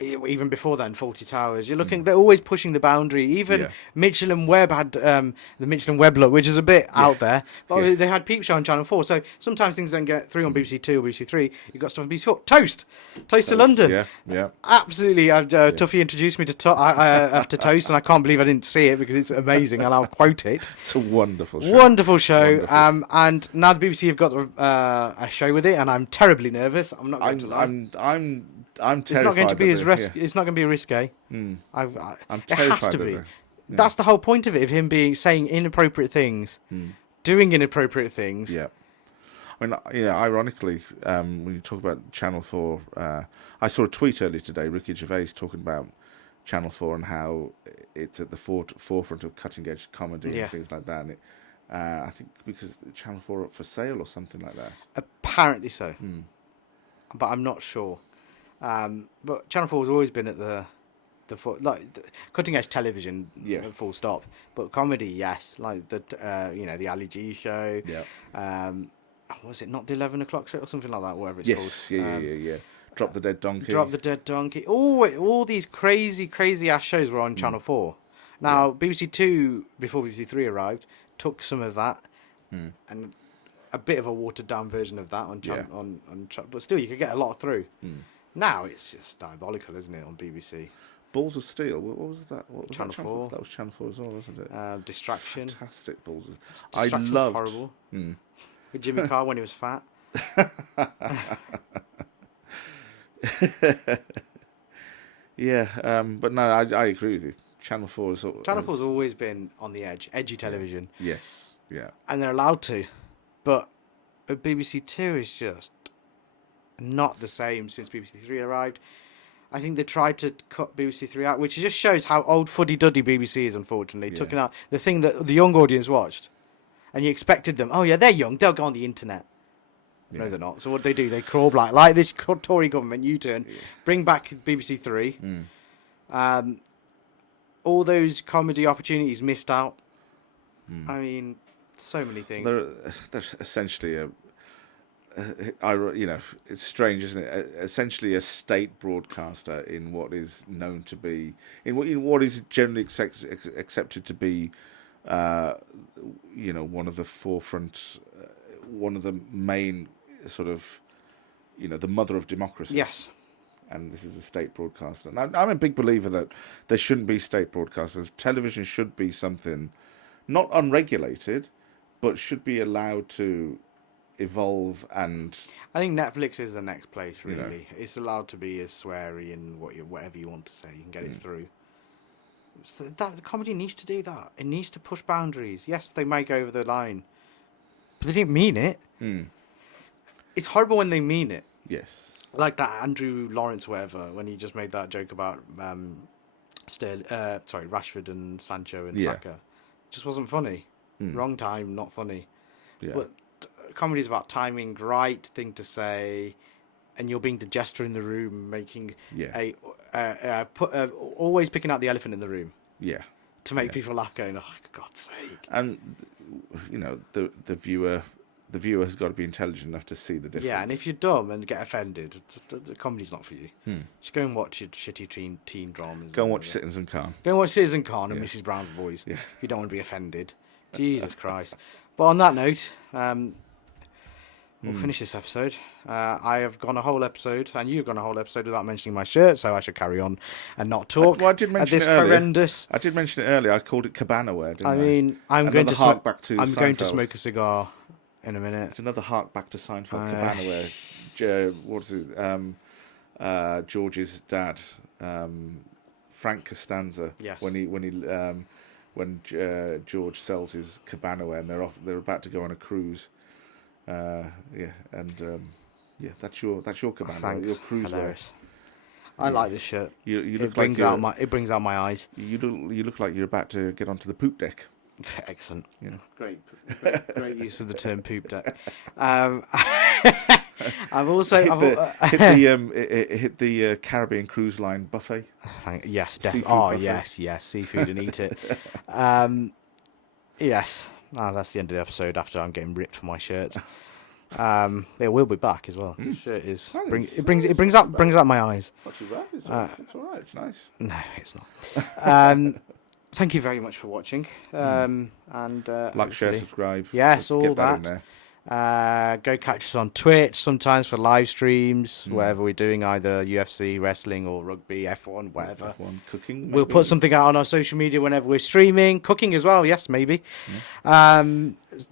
Even before then, Fawlty Towers. You're looking; they're always pushing the boundary. Even Mitchell and Webb had the Mitchell and Webb look, which is a bit out there. But they had Peep Show on Channel 4, so sometimes things don't get through on BBC 2 or BBC 3. You've got stuff on BBC 4. Toast to London. Yeah. Absolutely. Tuffy introduced me to Toast, and I can't believe I didn't see it because it's amazing, and I'll quote it. It's a wonderful show. Wonderful show. And now the BBC have got a show with it, and I'm terribly nervous. I'm not going to lie. I'm terrified. It's not going to be it's not going to be risque. I'm it has to be. That's the whole point of it, of him saying inappropriate things, doing inappropriate things. Yeah. mean, ironically, when you talk about Channel 4, I saw a tweet earlier today, Ricky Gervais talking about Channel 4 and how it's at the forefront of cutting-edge comedy and things like that. And I think because Channel 4 are up for sale or something like that. Apparently so. But I'm not sure. But Channel 4 has always been at the cutting edge television, full stop. But comedy, yes, like the Ali G show. Yeah. Was it not the 11 o'clock show or something like that? Whatever it's called. Yeah. Drop the Dead Donkey. Drop the Dead Donkey. All these crazy ass shows were on Channel 4. Now BBC 2 before BBC 3 arrived took some of that and a bit of a watered down version of that on but still you could get a lot through. Now it's just diabolical, isn't it, on BBC? Balls of Steel. What was that? What was Channel 4. That was Channel 4 as well, wasn't it? Distraction. Fantastic Balls of Distraction was horrible. With Jimmy Carr when he was fat. But no, I agree with you. Channel 4 is... Channel 4's always been on the edge. Edgy television. Yes, yeah. And they're allowed to. But BBC 2 is just not the same since BBC 3 arrived. I think they tried to cut BBC 3 out, which just shows how old fuddy-duddy BBC is, unfortunately. Taking out the thing that the young audience watched. And you expected them, they're young, they'll go on the internet. No, they're not. So what do? They crawl back. Like this Tory government U-turn, bring back BBC 3. All those comedy opportunities missed out. I mean, so many things. They're essentially it's strange, isn't it? Essentially a state broadcaster in what is known to be, in what is generally accepted to be, one of the forefront, one of the main sort of, the mother of democracy. Yes. And this is a state broadcaster. And I'm a big believer that there shouldn't be state broadcasters. Television should be something not unregulated, but should be allowed to evolve. And I think Netflix is the next place, really. It's allowed to be as sweary and whatever you want to say. You can get it through. So that comedy needs to do that. It needs to push boundaries. Yes, they may go over the line, but they didn't mean it. It's horrible when they mean it. Yes. Like that Andrew Lawrence, whatever, when he just made that joke about Rashford and Sancho and Saka. Just wasn't funny. Wrong time, not funny. Yeah. But comedy is about timing, right thing to say, and you're being the jester in the room, making always picking out the elephant in the room. Yeah. To make people laugh, going, "Oh, for God's sake!" And the viewer has got to be intelligent enough to see the difference. Yeah, and if you're dumb and get offended, the comedy's not for you. Just go and watch your shitty teen dramas. Go and watch Citizen Khan. Go and watch Citizen Khan and Mrs. Brown's Boys. Yeah. If you don't want to be offended. Jesus Christ. But on that note, we'll finish this episode. I have gone a whole episode, and you've gone a whole episode without mentioning my shirt, so I should carry on and not talk. I did mention this it earlier. Horrendous. I did mention it earlier. I called it cabana wear, didn't I? I mean, I'm going to smoke a cigar in a minute. It's another hark back to Seinfeld cabana wear. What is it? George's dad, Frank Costanza. Yes. When George sells his cabana wear and they're about to go on a cruise. That's your cabana. Thanks. Your cruise wear. I like this shirt. You look it brings out my eyes. You look like you're about to get onto the poop deck. Excellent. Yeah. Great use of the term poop deck. I've also hit the Caribbean cruise line buffet. Yes, definitely. Yes, seafood and eat it. Yes. That's the end of the episode after I'm getting ripped for my shirt. It will be back as well. This shirt is it brings out my eyes. Not too bad. It's all right. It's nice. No, it's not. Thank you very much for watching. And like, share, subscribe. Yes, all that. Go catch us on Twitch sometimes for live streams, whatever we're doing, either UFC, wrestling, or rugby, F1, whatever. F1, cooking. Maybe. We'll put something out on our social media whenever we're streaming. Cooking as well, yes, maybe. Just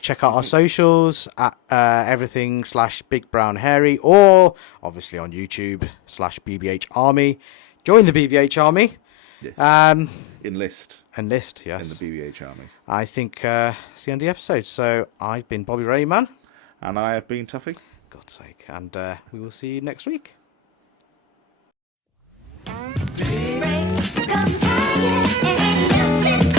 check out our socials at everything/BigBrownHairy, or obviously on YouTube /BBHarmy. Join the BBHarmy. Yes. Enlist, yes. In the BBHarmy. I think it's the end of the episode. So I've been Bobby Rayman. And I have been Tuffy. God's sake. And we will see you next week. Comes higher and